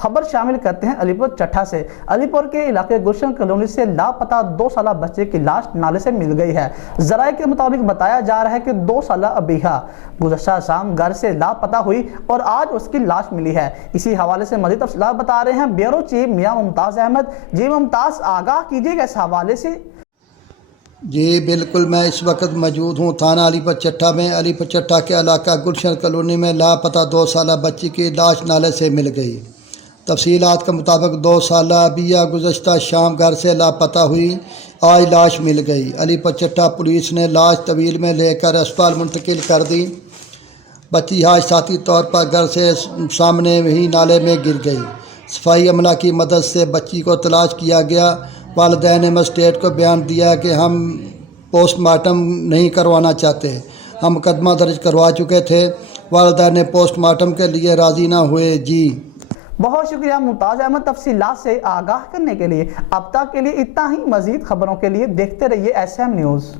خبر شامل کرتے ہیں علی پور چٹھا سے۔ علی پور کے علاقے گلشن کالونی سے لاپتہ 2 سالہ بچے کی لاش نالے سے مل گئی ہے۔ ذرائع کے مطابق بتایا جا رہا ہے کہ 2 سالہ ابیہا گزشتہ شام گھر سے لاپتہ ہوئی اور آج اس کی لاش ملی ہے۔ اسی حوالے سے مزید تفصیلات بتا رہے ہیں بیورو چیف میاں ممتاز احمد۔ جی ممتاز، آگاہ کیجیے گا اس حوالے سے۔ جی بالکل، میں اس وقت موجود ہوں تھانہ علی پور چٹھا میں۔ علی پور چٹھا کے علاقہ گلشن کالونی میں لاپتہ 2 سالہ بچی کی لاش نالے سے مل گئی۔ تفصیلات کے مطابق 2 سالہ ابیہ گزشتہ شام گھر سے لاپتہ ہوئی، آج لاش مل گئی۔ علی پور چٹھا پولیس نے لاش طویل میں لے کر اسپتال منتقل کر دی۔ بچی حادثاتی طور پر گھر سے سامنے ہی نالے میں گر گئی۔ صفائی عملہ کی مدد سے بچی کو تلاش کیا گیا۔ والدین نے مجسٹریٹ کو بیان دیا کہ ہم پوسٹ مارٹم نہیں کروانا چاہتے، ہم مقدمہ درج کروا چکے تھے، والدین نے پوسٹ مارٹم کے لیے راضی نہ ہوئے۔ جی بہت شکریہ ممتاز احمد تفصیلات سے آگاہ کرنے کے لیے۔ اب تک کے لیے اتنا ہی، مزید خبروں کے لیے دیکھتے رہیے SM نیوز۔